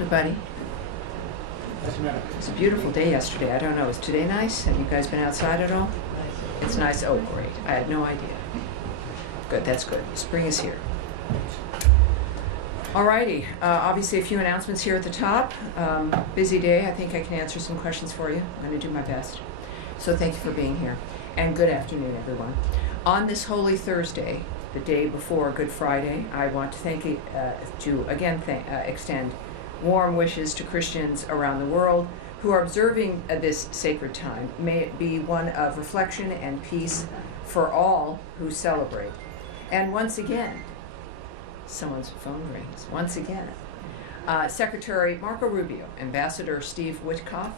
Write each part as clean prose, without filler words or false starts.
everybody. It's a beautiful day yesterday. I don't know, is today nice? Have you guys been outside at all? It's nice. Oh, great. I had no idea. Good, that's good. Spring is here. Alrighty, obviously a few announcements here at the top. Busy day. I think I can answer some questions for you. I'm going to do my best. So thank you for being here. And good afternoon, everyone. On this Holy Thursday, the day before Good Friday, I want to extend warm wishes to Christians around the world who are observing this sacred time. May it be one of reflection and peace for all who celebrate. And once again, someone's phone rings. Once again, Secretary Marco Rubio, Ambassador Steve Witkoff,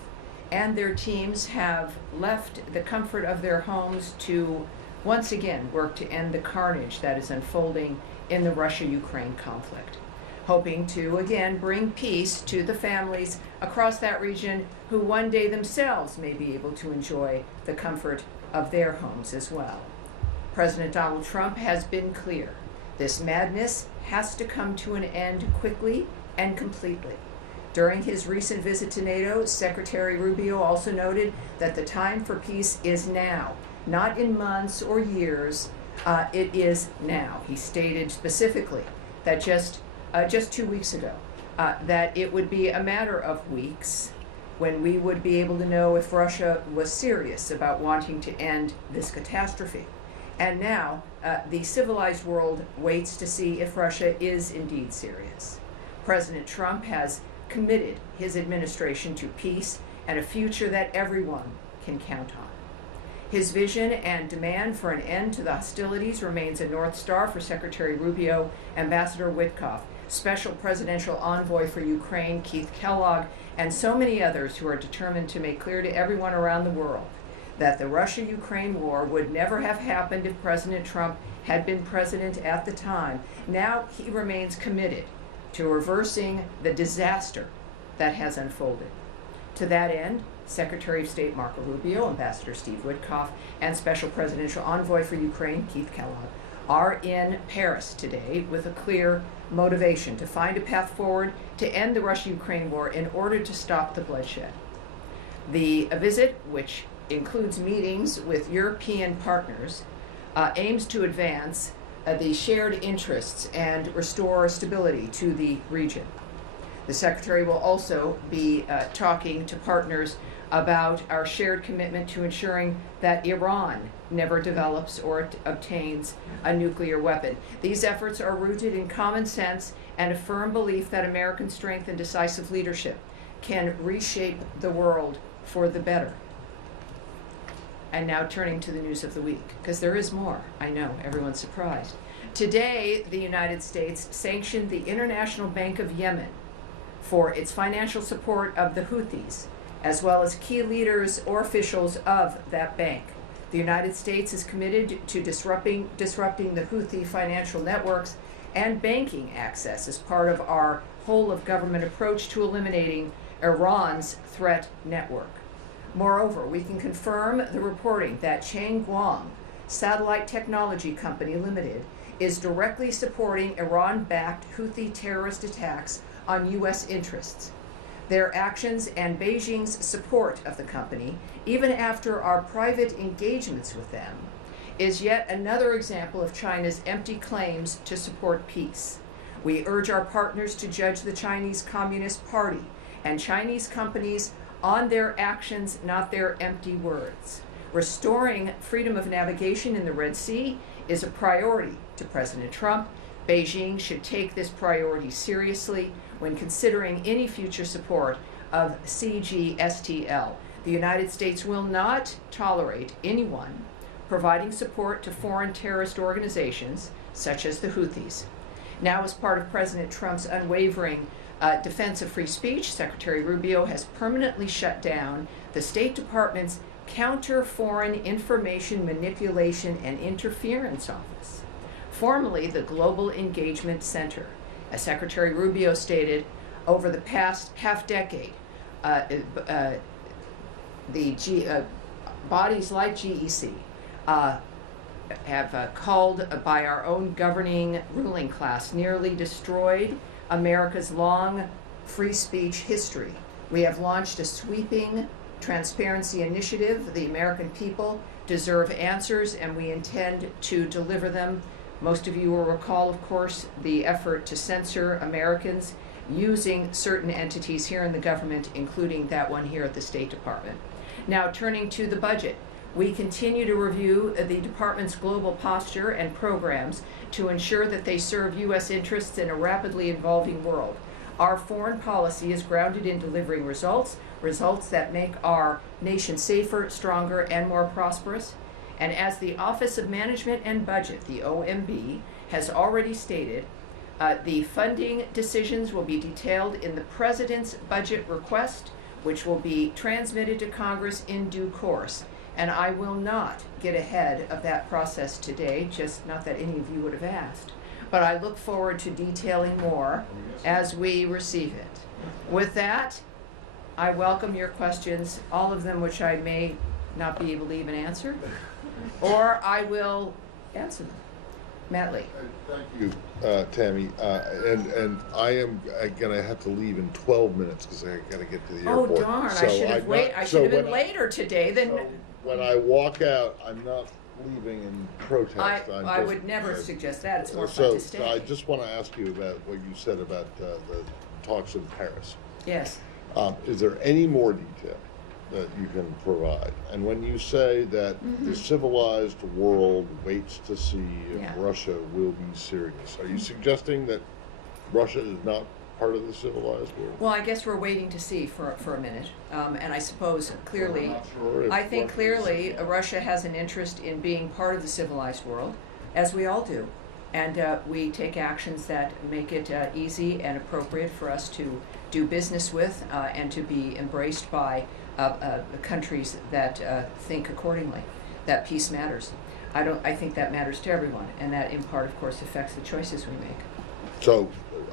and their teams have left the comfort of their homes to once again work to end the carnage that is unfolding in the Russia-Ukraine conflict, hoping to again bring peace to the families across that region who one day themselves may be able to enjoy the comfort of their homes as well. President Donald Trump has been clear. This madness has to come to an end quickly and completely. During his recent visit to NATO, Secretary Rubio also noted that the time for peace is now, not in months or years. It is now. He stated specifically that just 2 weeks ago, that it would be a matter of weeks when we would be able to know if Russia was serious about wanting to end this catastrophe. And now, the civilized world waits to see if Russia is indeed serious. President Trump has committed his administration to peace and a future that everyone can count on. His vision and demand for an end to the hostilities remains a North Star for Secretary Rubio, Ambassador Witkoff, Special Presidential Envoy for Ukraine, Keith Kellogg, and so many others who are determined to make clear to everyone around the world that the Russia-Ukraine war would never have happened if President Trump had been president at the time. Now he remains committed to reversing the disaster that has unfolded. To that end, Secretary of State Marco Rubio, Ambassador Steve Witkoff, and Special Presidential Envoy for Ukraine, Keith Kellogg, are in Paris today with a clear motivation to find a path forward to end the Russia-Ukraine war in order to stop the bloodshed. The visit, which includes meetings with European partners, aims to advance the shared interests and restore stability to the region. The Secretary will also be talking to partners about our shared commitment to ensuring that Iran never develops or obtains a nuclear weapon. These efforts are rooted in common sense and a firm belief that American strength and decisive leadership can reshape the world for the better. And now turning to the news of the week, because there is more. I know, everyone's surprised. Today, the United States sanctioned the International Bank of Yemen for its financial support of the Houthis, as well as key leaders or officials of that bank. The United States is committed to disrupting the Houthi financial networks and banking access as part of our whole-of-government approach to eliminating Iran's threat network. Moreover, we can confirm the reporting that Changguang Satellite Technology Company Limited is directly supporting Iran-backed Houthi terrorist attacks on U.S. interests. Their actions and Beijing's support of the company, even after our private engagements with them, is yet another example of China's empty claims to support peace. We urge our partners to judge the Chinese Communist Party and Chinese companies on their actions, not their empty words. Restoring freedom of navigation in the Red Sea is a priority to President Trump. Beijing should take this priority seriously when considering any future support of CGSTL. The United States will not tolerate anyone providing support to foreign terrorist organizations such as the Houthis. Now, as part of President Trump's unwavering defense of free speech, Secretary Rubio has permanently shut down the State Department's Counter Foreign Information Manipulation and Interference Office, formerly the Global Engagement Center. As Secretary Rubio stated, over the past half-decade, bodies like GEC have called by our own governing ruling class nearly destroyed America's long free speech history. We have launched a sweeping transparency initiative. The American people deserve answers, and we intend to deliver them. Most of you will recall, of course, the effort to censor Americans using certain entities here in the government, including that one here at the State Department. Now, turning to the budget, we continue to review the department's global posture and programs to ensure that they serve U.S. interests in a rapidly evolving world. Our foreign policy is grounded in delivering results that make our nation safer, stronger, and more prosperous. And as the Office of Management and Budget, the OMB, has already stated, the funding decisions will be detailed in the President's budget request, which will be transmitted to Congress in due course. And I will not get ahead of that process today, just not that any of you would have asked. But I look forward to detailing more as we receive it. With that, I welcome your questions, all of them which I may not be able to even answer, or I will answer them. Matt Lee. Thank you, Tammy. And I am going to have to leave in 12 minutes because I got to get to the airport. Oh darn! So I should have been later today. Then so when I walk out, I'm not leaving in protest. I would never suggest that. It's more fun to stay. So I just want to ask you about what you said about the talks in Paris. Yes. Is there any more detail that you can provide? And when you say that the civilized world waits to see if Russia will be serious, are you suggesting that Russia is not part of the civilized world? Well, I guess we're waiting to see for a minute. And I suppose clearly, I think clearly Russia has an interest in being part of the civilized world, as we all do. And we take actions that make it easy and appropriate for us to do business with and to be embraced by countries that think accordingly, that peace matters. I think that matters to everyone, and that in part, of course, affects the choices we make. So,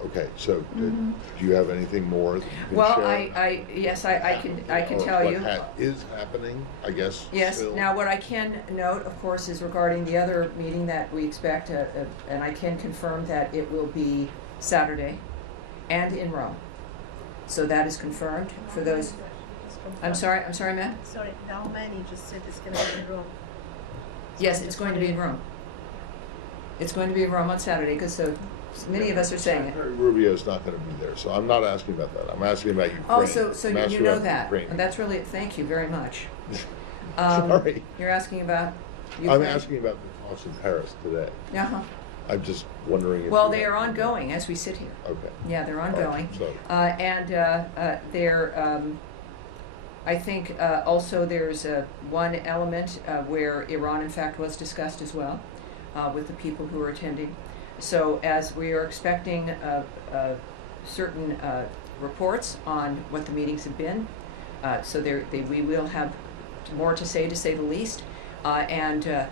okay, so do you have anything more that you can share? Yes, I can tell you. What is happening, I guess. Yes. Still? Now, what I can note, of course, is regarding the other meeting that we expect, and I can confirm that it will be Saturday, and in Rome. So that is confirmed for those. I'm sorry, Matt? Sorry, how many just said it's going to be in Rome? Yes, it's going to be in Rome. It's going to be in Rome on Saturday, because so many of us are saying it. Rubio is not going to be there, so I'm not asking about that. I'm asking about Ukraine. Oh, so you know that. And that's really, thank you very much. Sorry. You're asking about Ukraine? I'm asking about the talks in Paris today. Uh-huh. I'm just wondering if... Well, they are ongoing as we sit here. Okay. Yeah, they're ongoing. Right, so. They're, I think also there's one element where Iran, in fact, was discussed as well with the people who are attending. So as we are expecting certain reports on what the meetings have been, so we will have more to say the least. And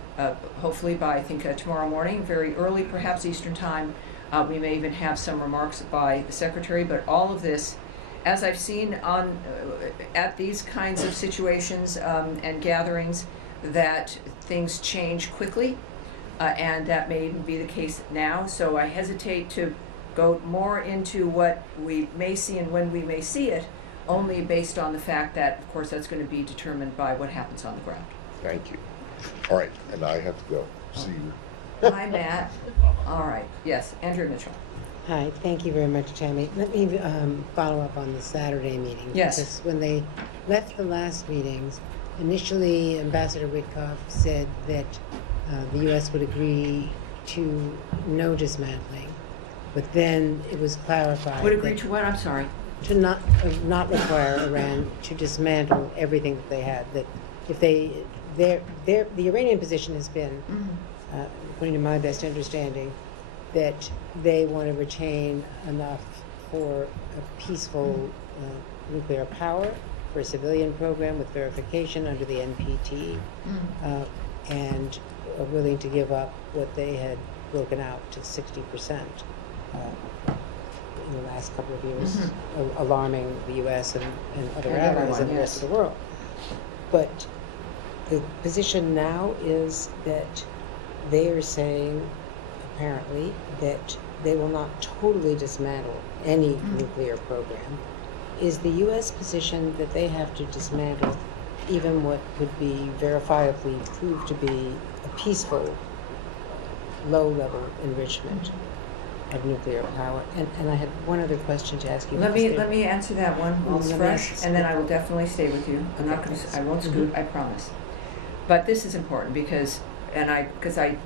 hopefully by, I think, tomorrow morning, very early, perhaps Eastern time, we may even have some remarks by the Secretary. But all of this, as I've seen at these kinds of situations and gatherings, that things change quickly, and that may even be the case now. So I hesitate to go more into what we may see and when we may see it, only based on the fact that, of course, that's going to be determined by what happens on the ground. Thank you. All right, and I have to go. See you. Hi, Matt. All right. Yes, Andrew Mitchell. Hi, thank you very much, Tammy. Let me follow up on the Saturday meeting. Yes. Because when they left the last meetings, initially Ambassador Witkoff said that the U.S. would agree to no dismantling, but then it was clarified. Would agree to what? I'm sorry. To not require Iran to dismantle everything that they had. That if the Iranian position has been, according to my best understanding, that they want to retain enough for a peaceful nuclear power, for a civilian program with verification under the NPT, and are willing to give up what they had broken out to 60% in the last couple of years, alarming the U.S. and other allies and the rest of the world. But the position now is that they are saying, apparently, that they will not totally dismantle any nuclear program. Is the U.S. position that they have to dismantle even what would be verifiably proved to be a peaceful, low-level enrichment of nuclear power? And I had one other question to ask you. Let me answer that one while it's fresh, and then I will definitely stay with you. I won't scoot, I promise. But this is important because I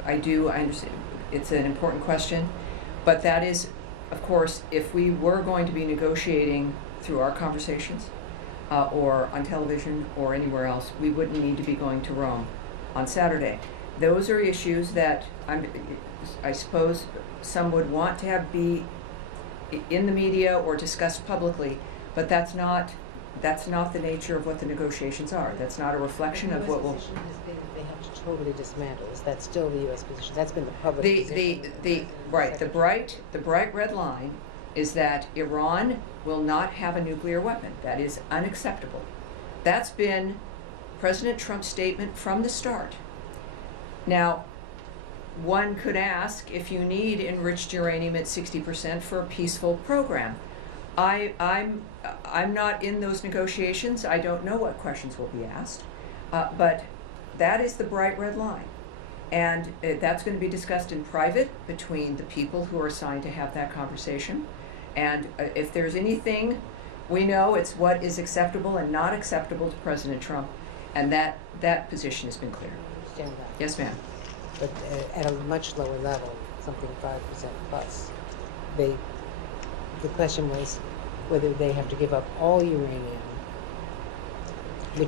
understand it's an important question, but that is, of course, if we were going to be negotiating through our conversations, or on television or anywhere else, we wouldn't need to be going to Rome on Saturday. Those are issues that I suppose some would want to have be in the media or discussed publicly, but that's not the nature of what the negotiations are. That's not a reflection of what will. The U.S. position has been that they have to totally dismantle. Is that still the U.S. position? That's been the public position. The bright red line is that Iran will not have a nuclear weapon. That is unacceptable. That's been President Trump's statement from the start. Now, one could ask if you need enriched uranium at 60% for a peaceful program. I'm not in those negotiations. I don't know what questions will be asked, but that is the bright red line. And that's going to be discussed in private between the people who are assigned to have that conversation. And if there's anything we know, it's what is acceptable and not acceptable to President Trump, and that position has been clear. I understand that. Yes, ma'am. But at a much lower level, something 5% plus, the question was whether they have to give up all uranium.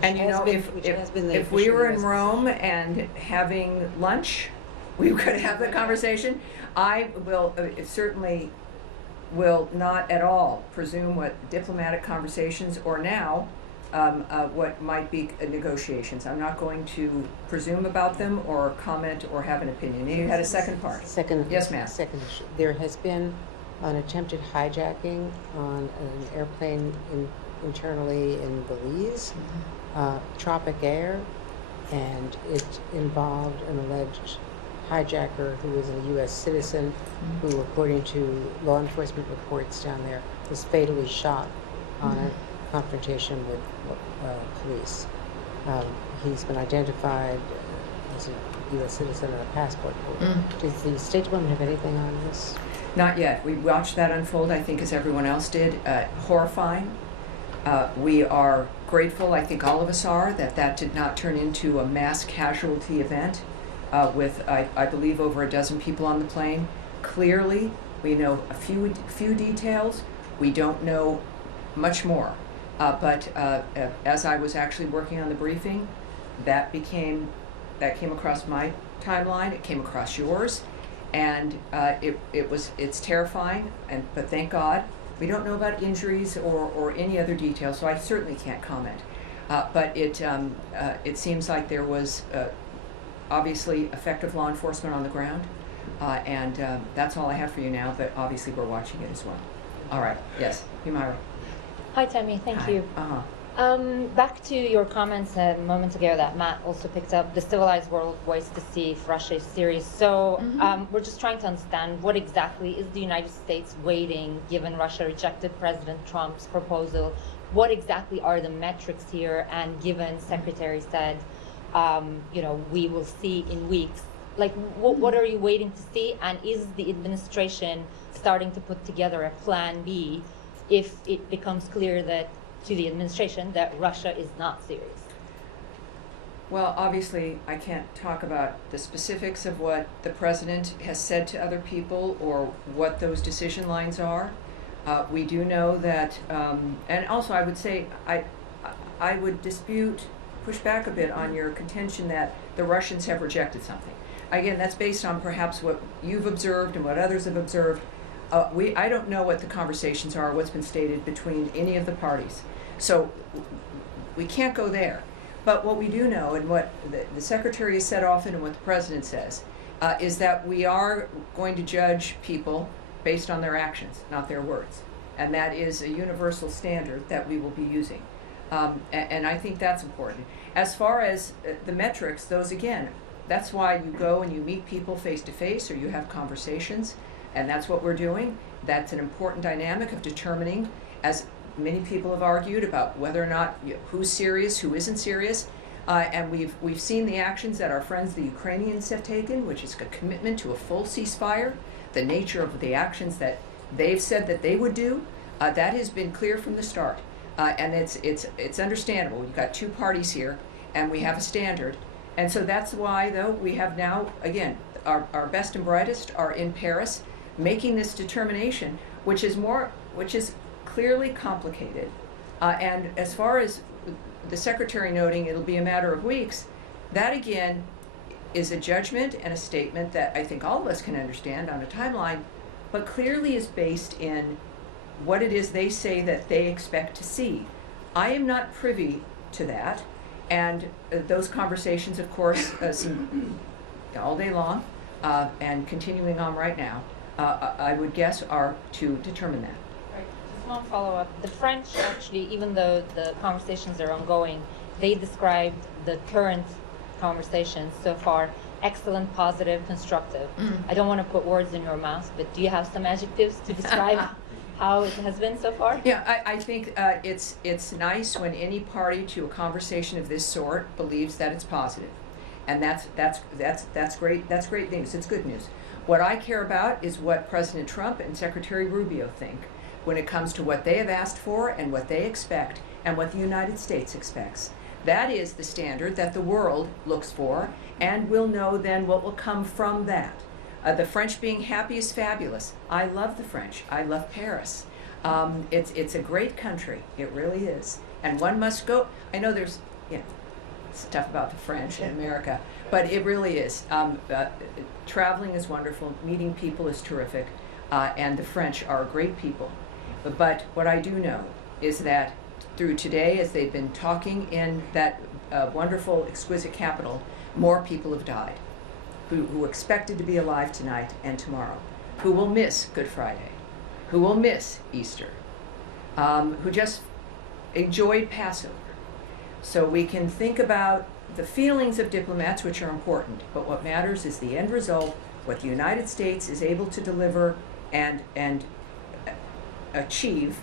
And you know, if we were in Rome and having lunch, we could have the conversation. I will certainly will not at all presume what diplomatic conversations or now what might be negotiations. I'm not going to presume about them or comment or have an opinion. You had a second part. Yes, ma'am. Second issue. There has been an attempted hijacking on an airplane internally in Belize, Tropic Air, and it involved an alleged hijacker who was a U.S. citizen who, according to law enforcement reports down there, was fatally shot on a confrontation with police. He's been identified as a U.S. citizen and a passport holder. Does the State Department have anything on this? Not yet. We watched that unfold, I think, as everyone else did. Horrifying. We are grateful, I think all of us are, that did not turn into a mass casualty event with, I believe, over a dozen people on the plane. Clearly, we know a few details. We don't know much more. But as I was actually working on the briefing, that came across my timeline. It came across yours, and it's terrifying. But thank God we don't know about injuries or any other details, so I certainly can't comment. But it seems like there was obviously effective law enforcement on the ground, and that's all I have for you now. But obviously we're watching it as well. All right. Yes, Humaira. Hi, Tammy. Thank you. Back to your comments a moment ago that Matt also picked up, the civilized world waits to see if Russia is serious. So we're just trying to understand what exactly is the United States waiting, given Russia rejected President Trump's proposal. What exactly are the metrics here? And given Secretary said, we will see in weeks, like what are you waiting to see? And is the administration starting to put together a plan B if it becomes clear to the administration that Russia is not serious? Well, obviously, I can't talk about the specifics of what the president has said to other people or what those decision lines are. We do know that, and also I would say, I would push back a bit on your contention that the Russians have rejected something. Again, that's based on perhaps what you've observed and what others have observed. I don't know what the conversations are, what's been stated between any of the parties. So we can't go there. But what we do know, and what the Secretary has said often and what the President says, is that we are going to judge people based on their actions, not their words. And that is a universal standard that we will be using. And I think that's important. As far as the metrics, those again, that's why you go and you meet people face to face or you have conversations. And that's what we're doing. That's an important dynamic of determining, as many people have argued, about whether or not, who's serious, who isn't serious. And we've seen the actions that our friends, the Ukrainians, have taken, which is a commitment to a full ceasefire, the nature of the actions that they've said that they would do. That has been clear from the start. And it's understandable. We've got two parties here, and we have a standard. And so that's why, though, we have now, again, our best and brightest are in Paris, making this determination, which is clearly complicated. And as far as the Secretary noting it'll be a matter of weeks, that again is a judgment and a statement that I think all of us can understand on a timeline, but clearly is based in what it is they say that they expect to see. I am not privy to that, and those conversations, of course, all day long, and continuing on right now, I would guess are to determine that. Right. Just one follow-up. The French actually, even though the conversations are ongoing, they described the current conversations so far excellent, positive, constructive. I don't want to put words in your mouth, but do you have some adjectives to describe how it has been so far? Yeah, I think it's nice when any party to a conversation of this sort believes that it's positive, and that's great. That's great news. It's good news. What I care about is what President Trump and Secretary Rubio think when it comes to what they have asked for and what they expect and what the United States expects. That is the standard that the world looks for, and we'll know then what will come from that. The French being happy is fabulous. I love the French. I love Paris. It's a great country. It really is. And one must go. I know there's stuff about the French in America, but it really is. Traveling is wonderful. Meeting people is terrific. And the French are great people. But what I do know is that through today, as they've been talking in that wonderful, exquisite capital, more people have died who expected to be alive tonight and tomorrow, who will miss Good Friday, who will miss Easter, who just enjoyed Passover. So we can think about the feelings of diplomats, which are important, but what matters is the end result, what the United States is able to deliver and achieve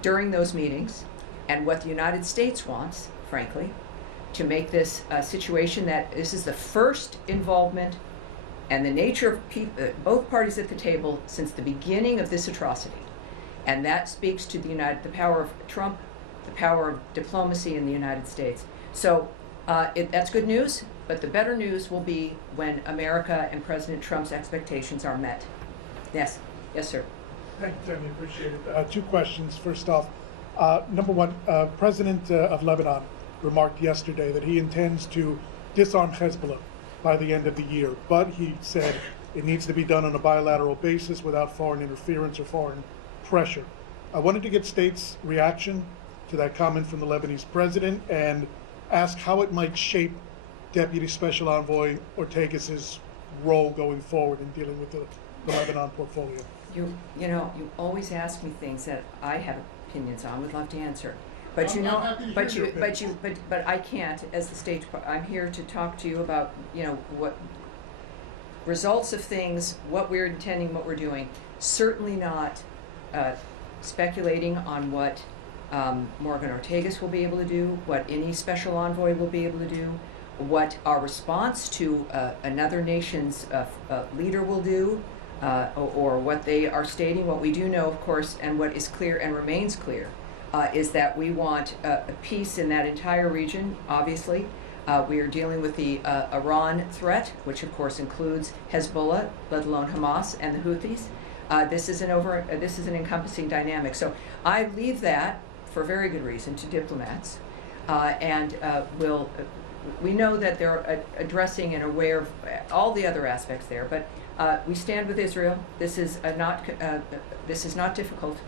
during those meetings, and what the United States wants, frankly, to make this a situation that this is the first involvement and the nature of both parties at the table since the beginning of this atrocity. And that speaks to the power of Trump, the power of diplomacy in the United States. So that's good news, but the better news will be when America and President Trump's expectations are met. Yes, sir. Thank you, Tammy. Appreciate it. Two questions. First off, number one, President of Lebanon remarked yesterday that he intends to disarm Hezbollah by the end of the year, but he said it needs to be done on a bilateral basis without foreign interference or foreign pressure. I wanted to get states' reaction to that comment from the Lebanese president and ask how it might shape Deputy Special Envoy Ortegas' role going forward in dealing with the Lebanon portfolio. You always ask me things that I have opinions on. Would love to answer, but but I can't as the State. I'm here to talk to you about what results of things, what we're intending, what we're doing. Certainly not speculating on what Morgan Ortegas will be able to do, what any special envoy will be able to do, what our response to another nation's leader will do. Or what they are stating. What we do know, of course, and what is clear and remains clear, is that we want a peace in that entire region, obviously. We are dealing with the Iran threat, which of course includes Hezbollah, let alone Hamas and the Houthis. This is an encompassing dynamic. So I leave that, for very good reason, to diplomats. We know that they're addressing and aware of all the other aspects there, but we stand with Israel. This is not difficult,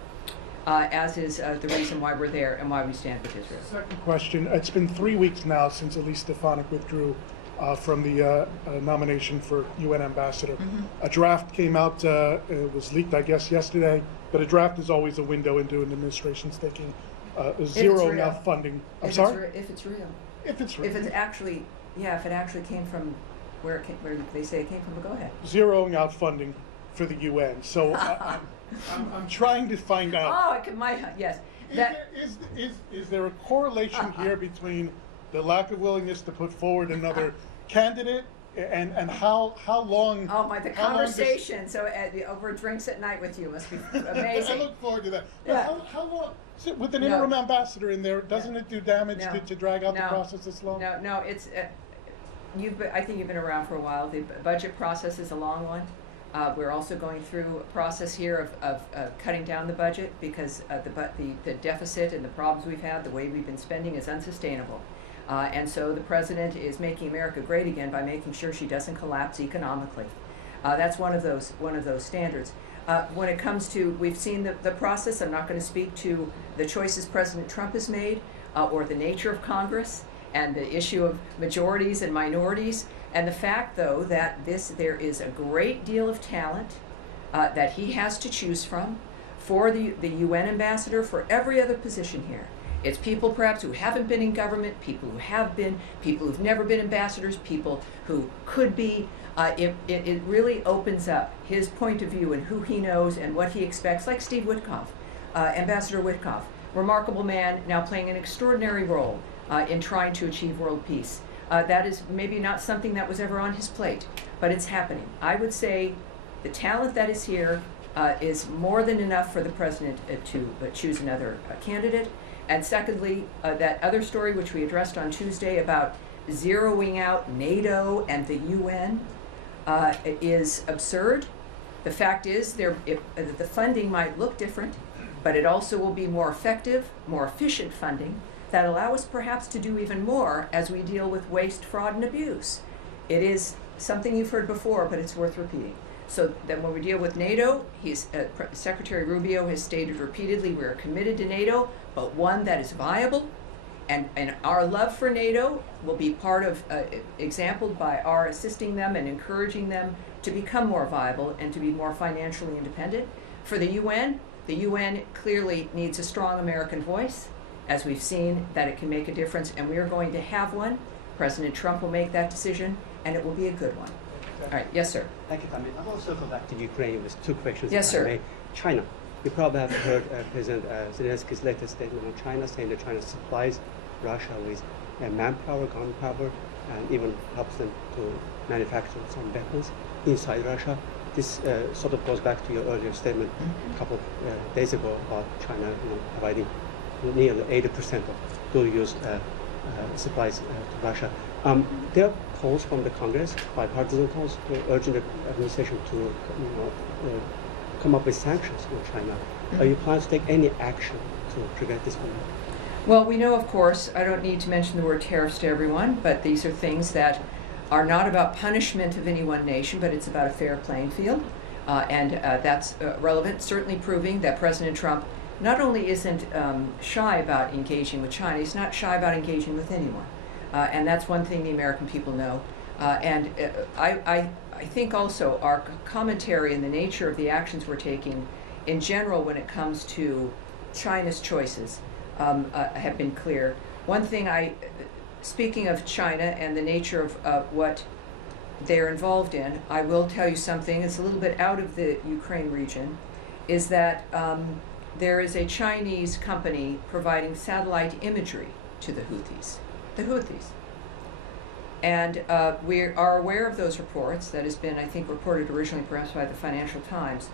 as is the reason why we're there and why we stand with Israel. Second question. It's been 3 weeks now since Elise Stefanik withdrew from the nomination for UN ambassador. A draft came out, it was leaked, I guess, yesterday, but a draft is always a window into an administration's thinking. Zeroing out funding. If it's real. If it actually came from where they say it came from, go ahead. Zeroing out funding for the UN. So I'm trying to find out. Oh, yes. That, Is there a correlation here between the lack of willingness to put forward another candidate and how long? oh my, the how long this- conversation. So over drinks at night with you must be I amazing. look forward to that. Yeah. How long? With an No. interim ambassador in there, doesn't it do damage No. to drag out the No. process this long? No, it's, I think you've been around for a while. The budget process is a long one. We're also going through a process here of cutting down the budget because the deficit and the problems we've had, the way we've been spending is unsustainable. And so the president is making America great again by making sure she doesn't collapse economically. That's one of those standards. When it comes to, we've seen the process. I'm not going to speak to the choices President Trump has made or the nature of Congress and the issue of majorities and minorities. And the fact, though, that there is a great deal of talent that he has to choose from for the UN ambassador, for every other position here. It's people perhaps who haven't been in government, people who have been, people who've never been ambassadors, people who could be. It really opens up his point of view and who he knows and what he expects, like Steve Witkoff, Ambassador Witkoff, remarkable man, now playing an extraordinary role in trying to achieve world peace. That is maybe not something that was ever on his plate, but it's happening. I would say the talent that is here is more than enough for the president to choose another candidate. And secondly, that other story which we addressed on Tuesday about zeroing out NATO and the UN is absurd. The fact is the funding might look different, but it also will be more effective, more efficient funding that allow us perhaps to do even more as we deal with waste, fraud, and abuse. It is something you've heard before, but it's worth repeating. So that when we deal with NATO, Secretary Rubio has stated repeatedly we are committed to NATO, but one that is viable. And our love for NATO will be part of, exampled by our assisting them and encouraging them to become more viable and to be more financially independent. For the UN clearly needs a strong American voice, as we've seen that it can make a difference, and we are going to have one. President Trump will make that decision, and it will be a good one. All right, yes, sir. Thank you, Tammy. I will circle back to Ukraine with two questions. Yes, if I sir. may. China. You probably have heard President Zelensky's latest statement on China, saying that China supplies Russia with manpower, gunpower, and even helps them to manufacture some weapons inside Russia. This sort of goes back to your earlier statement a couple of days ago about China providing nearly 80% of dual-use supplies to Russia. There are calls from the Congress, bipartisan calls, urging the administration to come up with sanctions on China. Are you planning to take any action to prevent this from happening? Well, we know, of course, I don't need to mention the word tariffs to everyone, but these are things that are not about punishment of any one nation, but it's about a fair playing field. And that's relevant, certainly proving that President Trump not only isn't shy about engaging with China, he's not shy about engaging with anyone. And that's one thing the American people know. And I think also our commentary and the nature of the actions we're taking in general when it comes to China's choices have been clear. One thing speaking of China and the nature of what they're involved in, I will tell you something that's a little bit out of the Ukraine region, is that there is a Chinese company providing satellite imagery to the Houthis. And we are aware of those reports. That has been, I think, reported originally perhaps by the Financial Times.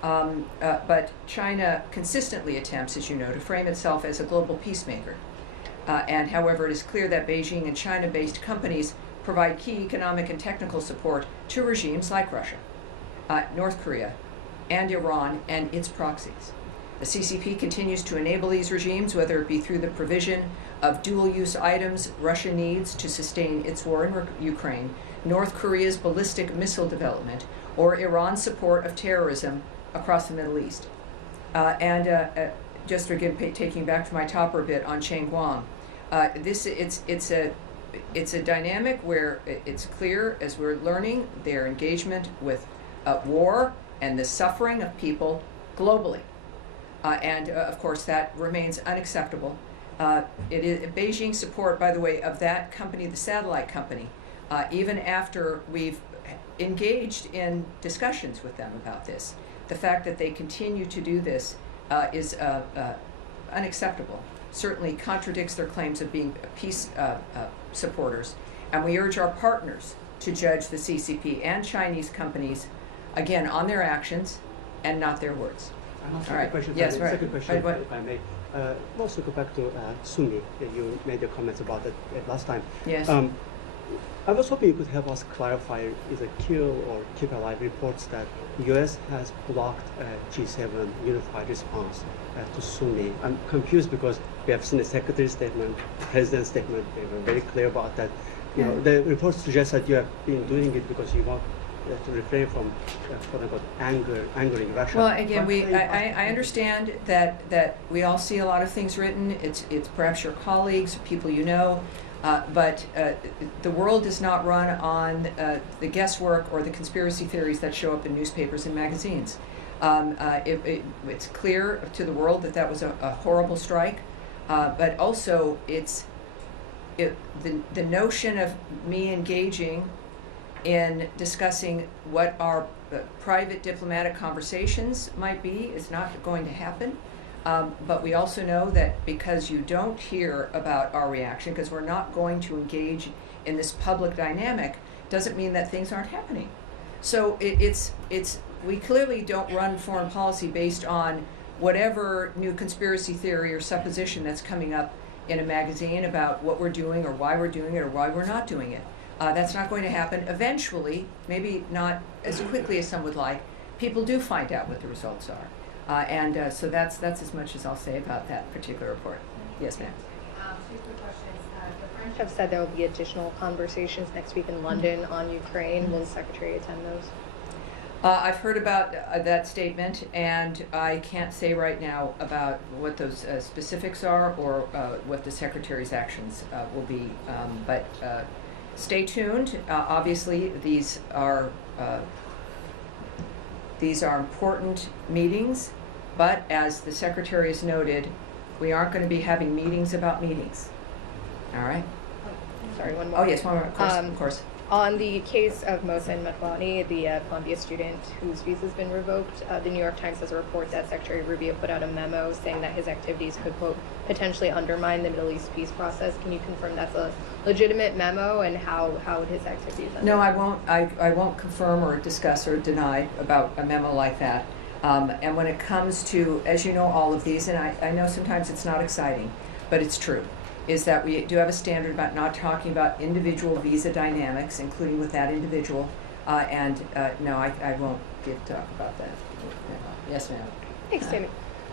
But China consistently attempts, as you know, to frame itself as a global peacemaker. And however, it is clear that Beijing and China-based companies provide key economic and technical support to regimes like Russia, North Korea, and Iran and its proxies. The CCP continues to enable these regimes, whether it be through the provision of dual-use items Russia needs to sustain its war in Ukraine, North Korea's ballistic missile development, or Iran's support of terrorism across the Middle East. Just again, taking back to my topper a bit on Cheng Guang, it's a dynamic where it's clear, as we're learning, their engagement with war and the suffering of people globally. Of course, that remains unacceptable. It is Beijing's support, by the way, of that company, the satellite company, even after we've engaged in discussions with them about this. The fact that they continue to do this is unacceptable. Certainly contradicts their claims of being peace supporters. And we urge our partners to judge the CCP and Chinese companies, again, on their actions and not their words. All right. Yes, right. Second question, Right, if I may. Also go back to Sunni. You made the comments about it last time. Yes. I was hoping you could help us clarify either kill or keep alive reports that the U.S. has blocked G7 unified response to Sunni. I'm confused because we have seen the Secretary's statement, the President's statement. They were very clear about that. You know, the reports suggest that you have been doing it because you want to refrain from quote-unquote angering Russia. Well, again, I understand that we all see a lot of things written. It's perhaps your colleagues, people you know, but the world does not run on the guesswork or the conspiracy theories that show up in newspapers and magazines. It's clear to the world that was a horrible strike, but also the notion of me engaging in discussing what our private diplomatic conversations might be is not going to happen. But we also know that because you don't hear about our reaction, because we're not going to engage in this public dynamic, doesn't mean that things aren't happening. So we clearly don't run foreign policy based on whatever new conspiracy theory or supposition that's coming up in a magazine about what we're doing or why we're doing it or why we're not doing it. That's not going to happen. Eventually, maybe not as quickly as some would like, people do find out what the results are. So that's as much as I'll say about that particular report. Yes, ma'am. Two quick questions. The French have said there will be additional conversations next week in London on Ukraine. Will the Secretary attend those? I've heard about that statement, and I can't say right now about what those specifics are or what the Secretary's actions will be. But stay tuned. Obviously, these are important meetings, but as the Secretary has noted, we aren't going to be having meetings about meetings. All right? Sorry, one more. Oh, yes, one more. Of course. On the case of Mohsen Madwani, the Columbia student whose visa has been revoked, the New York Times has a report that Secretary Rubio put out a memo saying that his activities could, quote, potentially undermine the Middle East peace process. Can you confirm that's a legitimate memo, and how would his activities undermine? No, I won't. I won't confirm or discuss or deny about a memo like that. And when it comes to, as you know, all of these, and I know sometimes it's not exciting, but it's true, is that we do have a standard about not talking about individual visa dynamics, including with that individual. No, I won't get to talk about that. Yes, ma'am. Thanks, Tammy.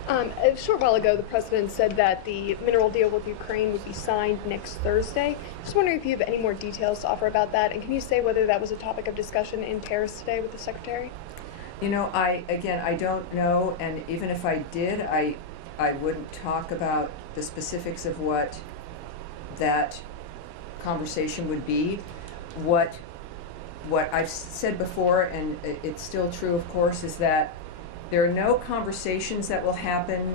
A short while ago, the president said that the mineral deal with Ukraine would be signed next Thursday. Just wondering if you have any more details to offer about that, and can you say whether that was a topic of discussion in Paris today with the secretary? You know, I don't know, and even if I did, I wouldn't talk about the specifics of what that conversation would be. What I've said before, and it's still true, of course, is that there are no conversations that will happen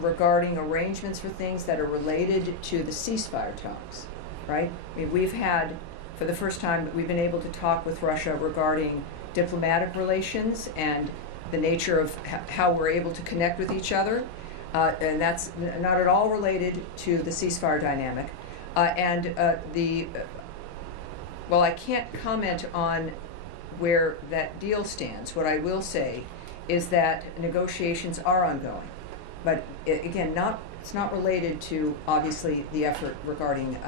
regarding arrangements for things that are related to the ceasefire talks, right? I mean, we've had, for the first time, we've been able to talk with Russia regarding diplomatic relations and the nature of how we're able to connect with each other. And that's not at all related to the ceasefire dynamic. Well, I can't comment on where that deal stands. What I will say is that negotiations are ongoing. But again, it's not related to, obviously, the effort regarding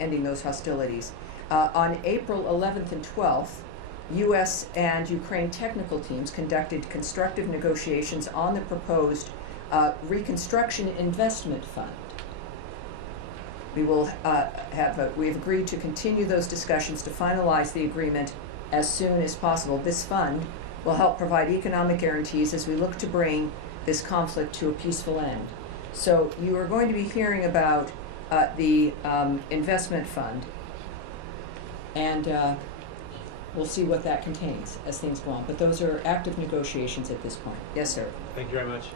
ending those hostilities. On April 11th and 12th, U.S. and Ukraine technical teams conducted constructive negotiations on the proposed Reconstruction Investment Fund. We've agreed to continue those discussions to finalize the agreement as soon as possible. This fund will help provide economic guarantees as we look to bring this conflict to a peaceful end. So you are going to be hearing about the investment fund, and we'll see what that contains as things go on. But those are active negotiations at this point. Yes, sir. Thank you very much.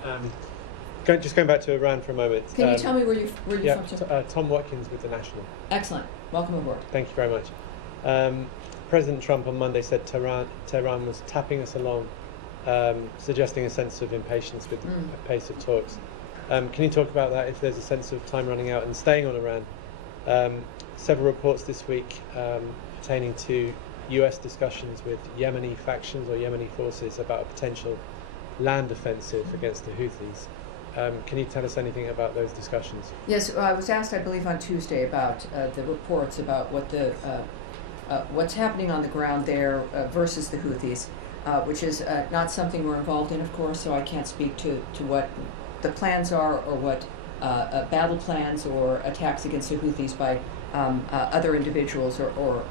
Just going back to Iran for a moment. Can you tell me where you're from? Tom Watkins with The National. Excellent. Welcome aboard. Thank you very much. President Trump on Monday said Tehran was tapping us along, suggesting a sense of impatience with the pace of talks. Can you talk about that, if there's a sense of time running out and staying on Iran? Several reports this week pertaining to US discussions with Yemeni factions or Yemeni forces about a potential land offensive against the Houthis. Can you tell us anything about those discussions? Yes, I was asked, I believe, on Tuesday about the reports about what what's happening on the ground there versus the Houthis, which is not something we're involved in, of course, so I can't speak to what the plans are or what battle plans or attacks against the Houthis by other individuals or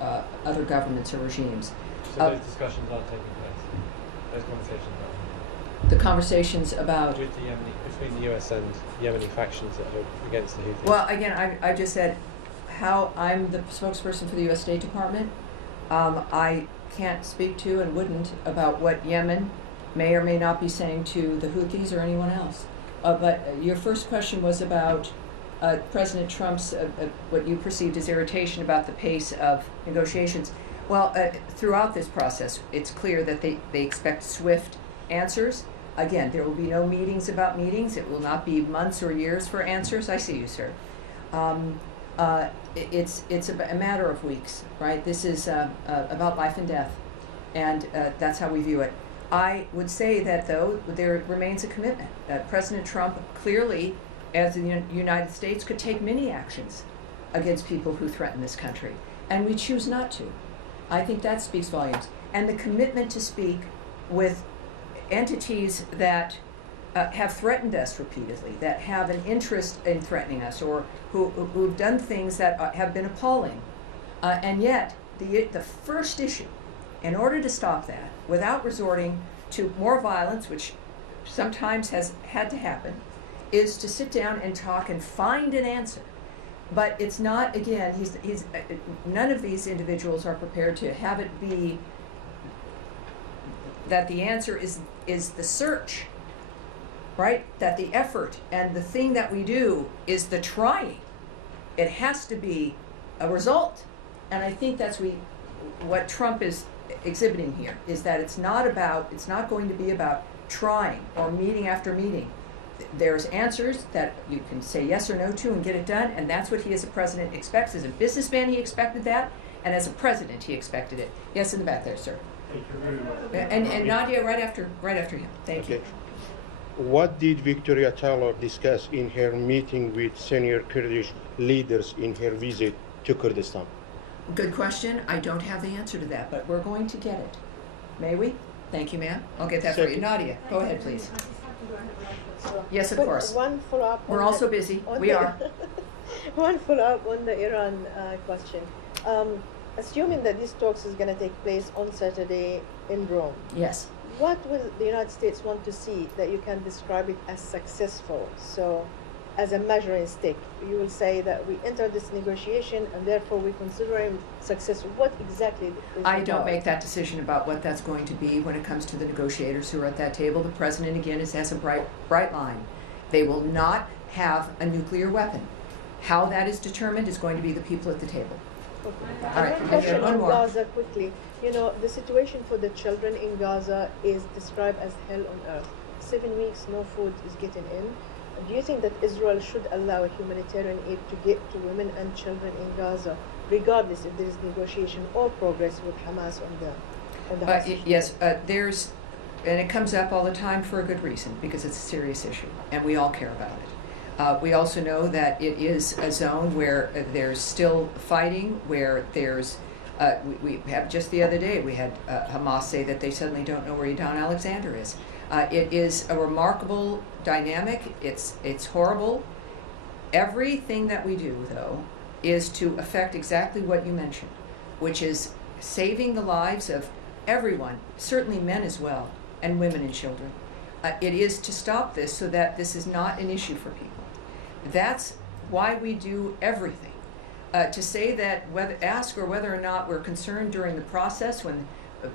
other governments or regimes. So those discussions aren't taking place? Those conversations aren't? The conversations about... With the between the US and Yemeni factions that are against the Houthis? Well, again, I just said how I'm the spokesperson for the U.S. State Department. I can't speak to and wouldn't about what Yemen may or may not be saying to the Houthis or anyone else. But your first question was about President Trump's, what you perceived as irritation about the pace of negotiations. Well, throughout this process, it's clear that they expect swift answers. Again, there will be no meetings about meetings. It will not be months or years for answers. I see you, sir. It's a matter of weeks, right? This is about life and death, and that's how we view it. I would say that, though, there remains a commitment. President Trump clearly, as the United States, could take many actions against people who threaten this country, and we choose not to. I think that speaks volumes. And the commitment to speak with entities that have threatened us repeatedly, that have an interest in threatening us, or who've done things that have been appalling. And yet, the first issue, in order to stop that, without resorting to more violence, which sometimes has had to happen, is to sit down and talk and find an answer. But it's not, again, none of these individuals are prepared to have it be that the answer is the search, right? That the effort and the thing that we do is the trying. It has to be a result. And I think that's what Trump is exhibiting here, is that it's not going to be about trying or meeting after meeting. There's answers that you can say yes or no to and get it done, and that's what he as a president expects. As a businessman, he expected that, and as a president, he expected it. Yes, in the back there, sir. Thank you very much. And Nadia, right after him. Thank you. What did Victoria Taylor discuss in her meeting with senior Kurdish leaders in her visit to Kurdistan? Good question. I don't have the answer to that, but we're going to get it. May we? Thank you, ma'am. I'll get that for you. Nadia, go ahead, please. Yes, of course. One follow-up. We're also busy. We are. One follow-up on the Iran question. Assuming that these talks is going to take place on Saturday in Rome. Yes. What will the United States want to see that you can describe it as successful? So, as a measuring stick, you will say that we entered this negotiation and therefore we consider it successful. What exactly is I don't make that decision about what that's going to be when it comes to the negotiators who are at that table. The president, again, has a bright line. They will not have a nuclear weapon. How that is determined is going to be the people at the table. Okay. All right, One question one on more. Gaza quickly. You know, the situation for the children in Gaza is described as hell on earth. 7 weeks, no food is getting in. Do you think that Israel should allow humanitarian aid to get to women and children in Gaza, regardless if there is negotiation or progress with Hamas on the hostage? Yes, and it comes up all the time for a good reason, because it's a serious issue, and we all care about it. We also know that it is a zone where there's still fighting, where there's, we have just the other day, we had Hamas say that they suddenly don't know where Yadon Alexander is. It is a remarkable dynamic. It's horrible. Everything that we do, though, is to affect exactly what you mentioned, which is saving the lives of everyone, certainly men as well, and women and children. It is to stop this so that this is not an issue for people. That's why we do everything. To say that ask whether or not we're concerned during the process when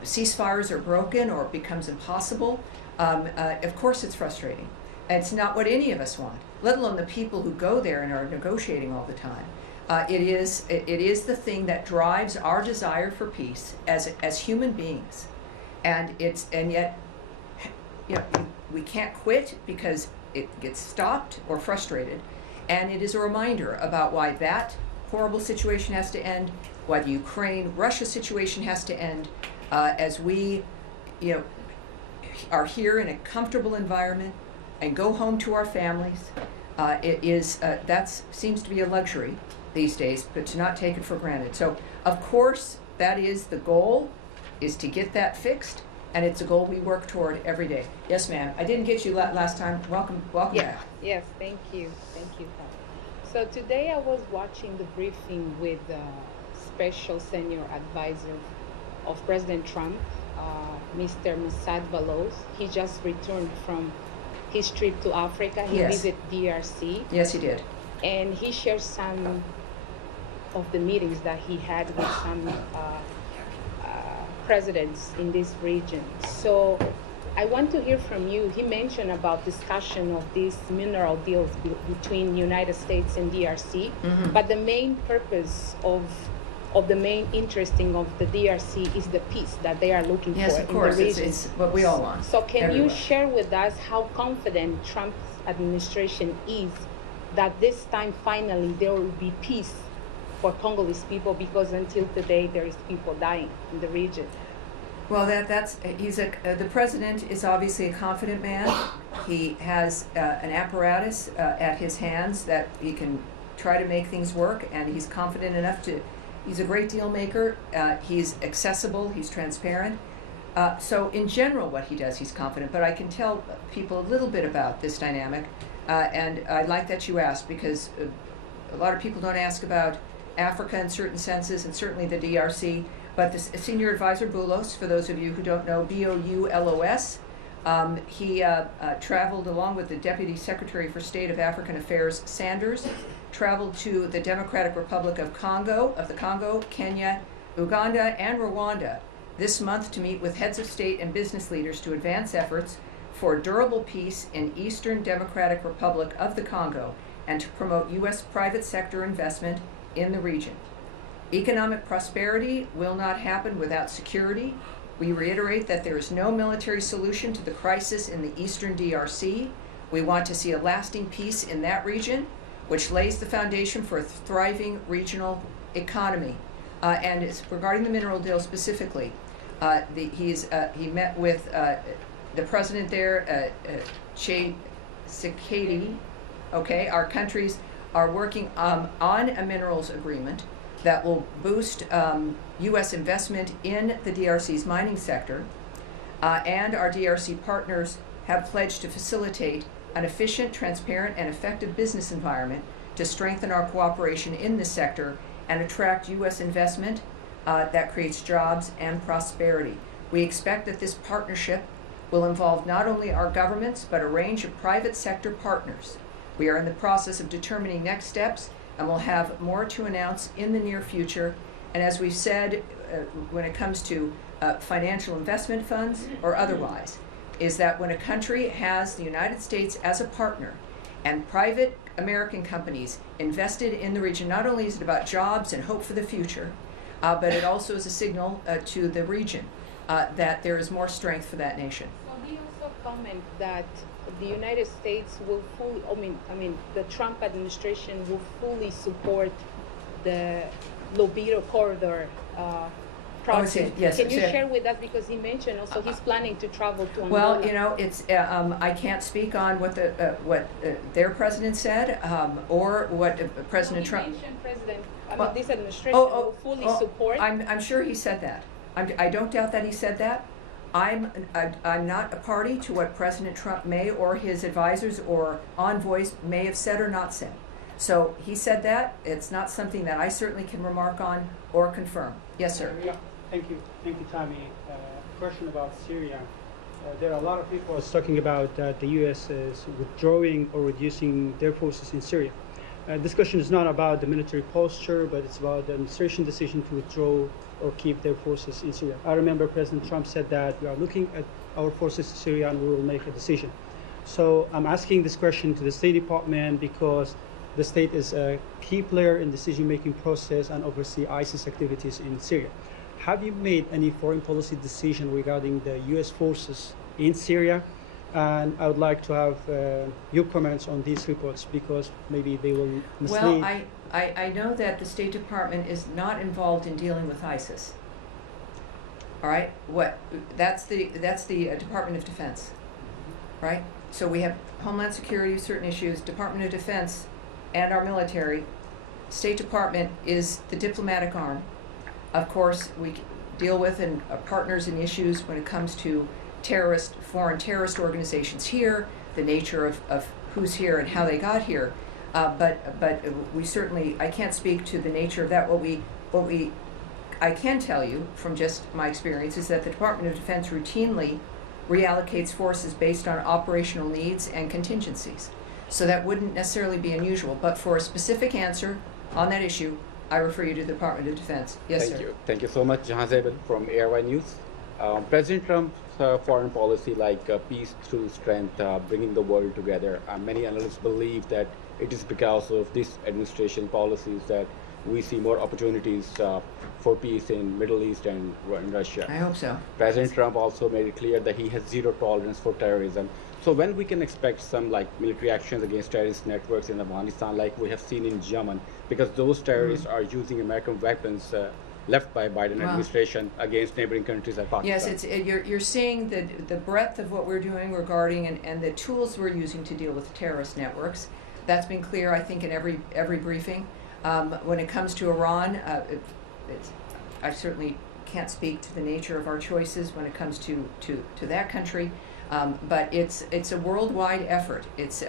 ceasefires are broken or it becomes impossible, of course it's frustrating. It's not what any of us want, let alone the people who go there and are negotiating all the time. It is the thing that drives our desire for peace as human beings, and yet, you know, we can't quit because it gets stopped or frustrated, and it is a reminder about why that horrible situation has to end, why the Ukraine-Russia situation has to end, as we, you know, are here in a comfortable environment and go home to our families. That seems to be a luxury these days, but to not take it for granted. So, of course, that is the goal, is to get that fixed, and it's a goal we work toward every day. Yes, ma'am. I didn't get you last time. Welcome back. Yes, thank you. So today I was watching the briefing with Special Senior Advisor of President Trump, Mr. Mossad Baloz. He just returned from his trip to Africa. He visited DRC. Yes, he did. And he shared some of the meetings that he had with some presidents in this region. So I want to hear from you. He mentioned about discussion of these mineral deals between United States and DRC, but the main purpose of the main interesting of the DRC is the peace that they are looking for of course. In the region. It's what we all want. So can everywhere. you share with us how confident Trump's administration is that this time finally there will be peace for Congolese people, because until today there is people dying in the region? Well, the president is obviously a confident man. He has an apparatus at his hands that he can try to make things work, and he's confident enough to. He's a great deal maker. He's accessible. He's transparent. So in general, what he does, he's confident. But I can tell people a little bit about this dynamic, and I like that you asked, because a lot of people don't ask about Africa in certain senses, and certainly the DRC. But the Senior Advisor Boulos, for those of you who don't know, Boulos, he traveled along with the Deputy Secretary for State of African Affairs, Sanders, traveled to the Democratic Republic of the Congo, Kenya, Uganda, and Rwanda this month to meet with heads of state and business leaders to advance efforts for durable peace in Eastern Democratic Republic of the Congo and to promote U.S. private sector investment in the region. Economic prosperity will not happen without security. We reiterate that there is no military solution to the crisis in the eastern DRC. We want to see a lasting peace in that region, which lays the foundation for a thriving regional economy. And it's regarding the mineral deal specifically, he met with the president there, Tshisekedi. Okay, our countries are working on a minerals agreement that will boost U.S. investment in the DRC's mining sector, and our DRC partners have pledged to facilitate an efficient, transparent, and effective business environment to strengthen our cooperation in this sector and attract U.S. investment that creates jobs and prosperity. We expect that this partnership will involve not only our governments, but a range of private sector partners. We are in the process of determining next steps, and we'll have more to announce in the near future. And as we've said, when it comes to financial investment funds or otherwise, is that when a country has the United States as a partner and private American companies invested in the region, not only is it about jobs and hope for the future, but it also is a signal to the region that there is more strength for that nation. So he also comment that the United States will fully, the Trump administration will fully support the Rubio corridor project. Yes, can you share with us, because he mentioned also he's planning to travel to Angola? Well, you know, it's I can't speak on what their president said or what President Trump. He mentioned this administration will fully support. I'm sure he said that. I don't doubt that he said that. I'm not a party to what President Trump may or his advisors or envoys may have said or not said. So he said that. It's not something that I certainly can remark on or confirm. Yes, sir. Yeah, thank you, Tammy. Question about Syria. There are a lot of people talking about that the U.S. is withdrawing or reducing their forces in Syria. Discussion is not about the military posture, but it's about the administration decision to withdraw or keep their forces in Syria. I remember President Trump said that we are looking at our forces in Syria and we will make a decision. So I'm asking this question to the State Department because the state is a key player in decision-making process and oversee ISIS activities in Syria. Have you made any foreign policy decision regarding the U.S. forces in Syria? And I would like to have your comments on these reports because maybe they will mislead. Well, I know that the State Department is not involved in dealing with ISIS. All right, that's the Department of Defense, right? So we have Homeland Security, certain issues, Department of Defense, and our military. State Department is the diplomatic arm. Of course, we deal with and are partners in issues when it comes to foreign terrorist organizations here, the nature of who's here and how they got here. But we certainly, I can't speak to the nature of that. I can tell you from just my experience is that the Department of Defense routinely reallocates forces based on operational needs and contingencies. So that wouldn't necessarily be unusual. But for a specific answer on that issue, I refer you to the Department of Defense. Yes, Thank sir. you. Thank you so much, Jahan Zabel from ARY News. President Trump's foreign policy like peace through strength, bringing the world together. Many analysts believe that it is because of this administration policies that we see more opportunities for peace in Middle East and in Russia. I hope so. President Trump also made it clear that he has zero tolerance for terrorism. So when we can expect some like military actions against terrorist networks in Afghanistan like we have seen in Yemen, because those terrorists are using American weapons left by Biden administration against neighboring countries like Pakistan. Yes, you're seeing the breadth of what we're doing regarding and the tools we're using to deal with terrorist networks. That's been clear, I think, in every briefing. When it comes to Iran, I certainly can't speak to the nature of our choices when it comes to that country, but it's a worldwide effort. It's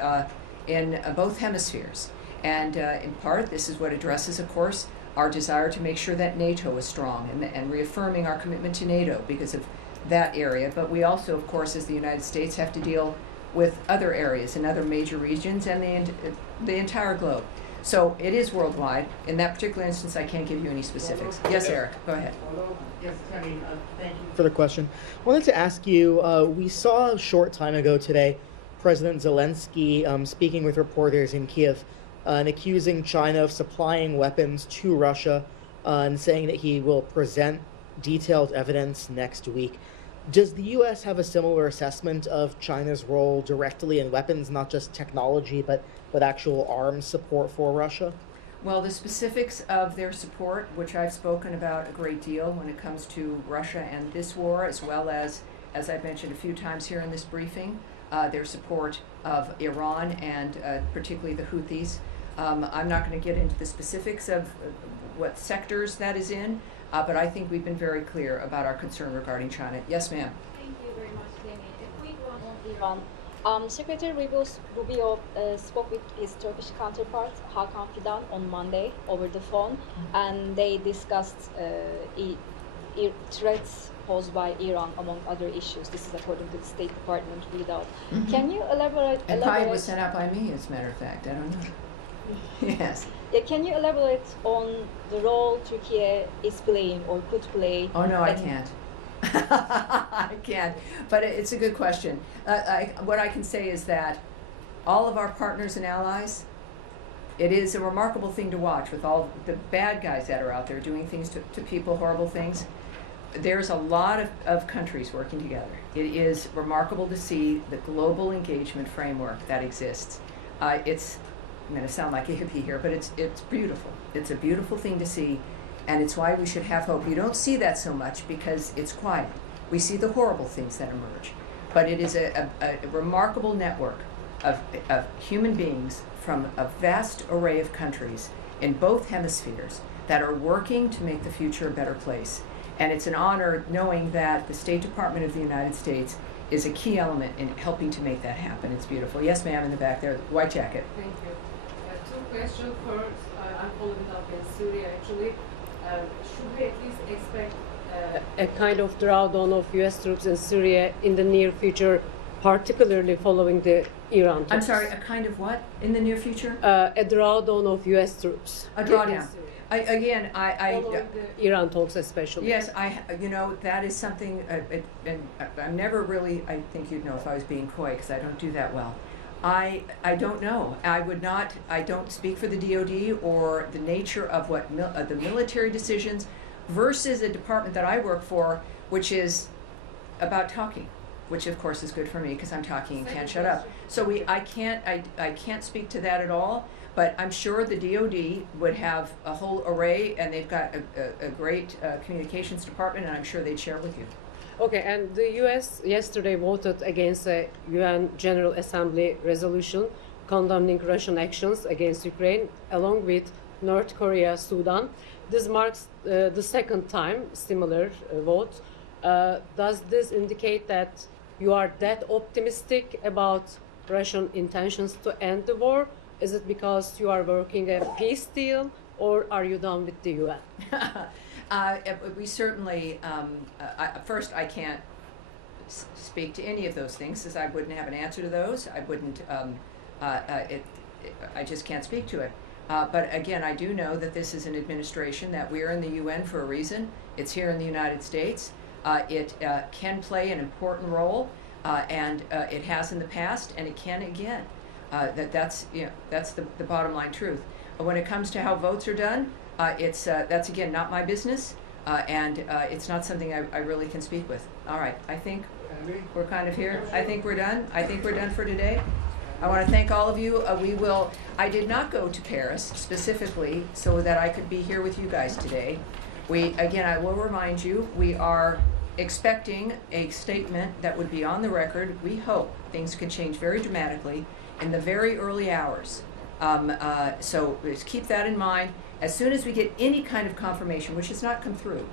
in both hemispheres, and in part, this is what addresses, of course, our desire to make sure that NATO is strong and reaffirming our commitment to NATO because of that area. But we also, of course, as the United States, have to deal with other areas and other major regions and the entire globe. So it is worldwide. In that particular instance, I can't give you any specifics. Yes, Eric, go ahead. Yes, Tammy, thank you for the question. I wanted to ask you, we saw a short time ago today President Zelensky speaking with reporters in Kiev and accusing China of supplying weapons to Russia and saying that he will present detailed evidence next week. Does the U.S. have a similar assessment of China's role directly in weapons, not just technology, but actual arms support for Russia? Well, the specifics of their support, which I've spoken about a great deal when it comes to Russia and this war, as well as I've mentioned a few times here in this briefing, their support of Iran and particularly the Houthis. I'm not going to get into the specifics of what sectors that is in, but I think we've been very clear about our concern regarding China. Yes, ma'am. Thank you very much, Tammy. A quick one on Iran. Secretary Rubio spoke with his Turkish counterpart, Hakan Fidan, on Monday over the phone, and they discussed threats posed by Iran, among other issues. This is according to the State Department readout. Mm-hmm. Can you elaborate? And probably was sent out by me, as a matter of fact. I don't know. Yes. Yeah, can you elaborate on the role Turkey is playing or could play? Oh, no, I can't. I can't, but it's a good question. What I can say is that all of our partners and allies, it is a remarkable thing to watch with all the bad guys that are out there doing things to people, horrible things. There's a lot of countries working together. It is remarkable to see the global engagement framework that exists. I'm going to sound like a hippie here, but it's beautiful. It's a beautiful thing to see. And it's why we should have hope. You don't see that so much because it's quiet. We see the horrible things that emerge. But it is a remarkable network of human beings from a vast array of countries in both hemispheres that are working to make the future a better place. And it's an honor knowing that the State Department of the United States is a key element in helping to make that happen. It's beautiful. Yes, ma'am, in the back there, white jacket. Thank you. Two questions. First, I'm following up in Syria actually. Should we at least expect a kind of drawdown of U.S. troops in Syria in the near future, particularly following the Iran talks? I'm sorry, a kind of what in the near future? A drawdown of U.S. troops. A drawdown. Again, following the Iran talks especially. Yes, that is something, and I'm never really, I think you'd know if I was being coy because I don't do that well. I don't know. I don't speak for the DoD or the nature of what the military decisions versus a department that I work for, which is about talking, which of course is good for me because I'm talking and can't shut up. So I can't speak to that at all, but I'm sure the DoD would have a whole array, and they've got a great communications department, and I'm sure they'd share with you. Okay, and the U.S. yesterday voted against a UN General Assembly resolution condemning Russian actions against Ukraine, along with North Korea, Sudan. This marks the second time similar vote. Does this indicate that you are that optimistic about Russian intentions to end the war? Is it because you are working a peace deal, or are you done with the UN? We certainly, first, I can't speak to any of those things, as I wouldn't have an answer to those. I wouldn't, I just can't speak to it. But again, I do know that this is an administration that we're in the UN for a reason. It's here in the United States. It can play an important role, and it has in the past, and it can again. That's the bottom line truth. When it comes to how votes are done, that's again not my business, and it's not something I really can speak with. All right, I think we're kind of here. I think we're done. I think we're done for today. I want to thank all of you. I did not go to Paris specifically so that I could be here with you guys today. I will remind you, we are expecting a statement that would be on the record. We hope things could change very dramatically in the very early hours. So just keep that in mind. As soon as we get any kind of confirmation, which has not come through,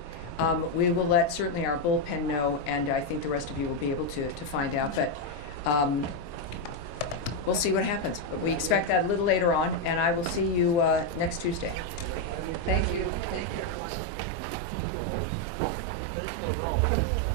we will let certainly our bullpen know, and I think the rest of you will be able to find out. But we'll see what happens. But we expect that a little later on, and I will see you next Tuesday. Thank you. Thank you, everyone.